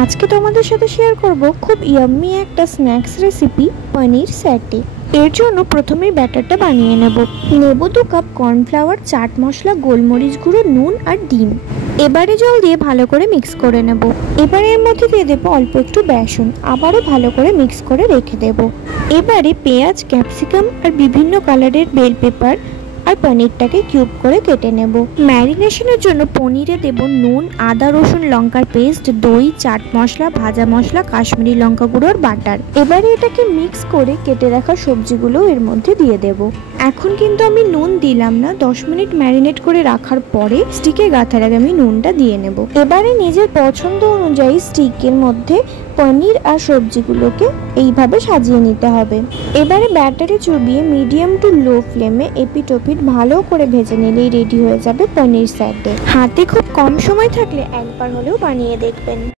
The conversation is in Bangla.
আজকে তোমাদের সাথে শেয়ার করব খুব ইয়াম্মি একটা স্ন্যাক্স রেসিপি পনির স্যাটে। এর জন্য প্রথমেই ব্যাটারটা বানিয়ে নেব। 2 কাপ কর্নফ্লাওয়ার, চাট মশলা, গোলমরিচ গুঁড়ো, নুন আর ডিম। এবারে জল দিয়ে ভালো করে মিক্স করে নেব। এবারে এর মধ্যে দিয়ে দেবো অল্প একটু বেসন, আবারও ভালো করে মিক্স করে রেখে দেব। এবারে পেঁয়াজ, ক্যাপসিকাম আর বিভিন্ন কালারের বেল পেপার আর পনিরটাকে কিউব করে কেটে নেব। ম্যারিনেশনের জন্য পনিরে দেব নুন, আদা রসুন লঙ্কার পেস্ট, দই, চাট মশলা, ভাজা মশলা, কাশ্মীরি লঙ্কা গুঁড়ো আর বাটার। এবারে এটাকে মিক্স করে কেটে রাখা সবজিগুলো এর মধ্যে দিয়ে দেব। এখন কিন্তু আমি নুন দিলাম না, 10 মিনিট ম্যারিনেট করে রাখার পরে স্টিকে গাঁথার আগে আমি নুনটা দিয়ে নেব। এবারে নিজের পছন্দ অনুযায়ী স্টিকের মধ্যে পনির আর সবজিগুলোকে এইভাবে সাজিয়ে নিতে হবে। এবারে ব্যাটারে চুবিয়ে মিডিয়াম টু লো ফ্লেমে এপিট ওপিট ভালো করে ভেজে নিলেই রেডি হয়ে যাবে পনির স্যাটে। হাতে খুব কম সময় থাকলে একবার হলেও বানিয়ে দেখবেন।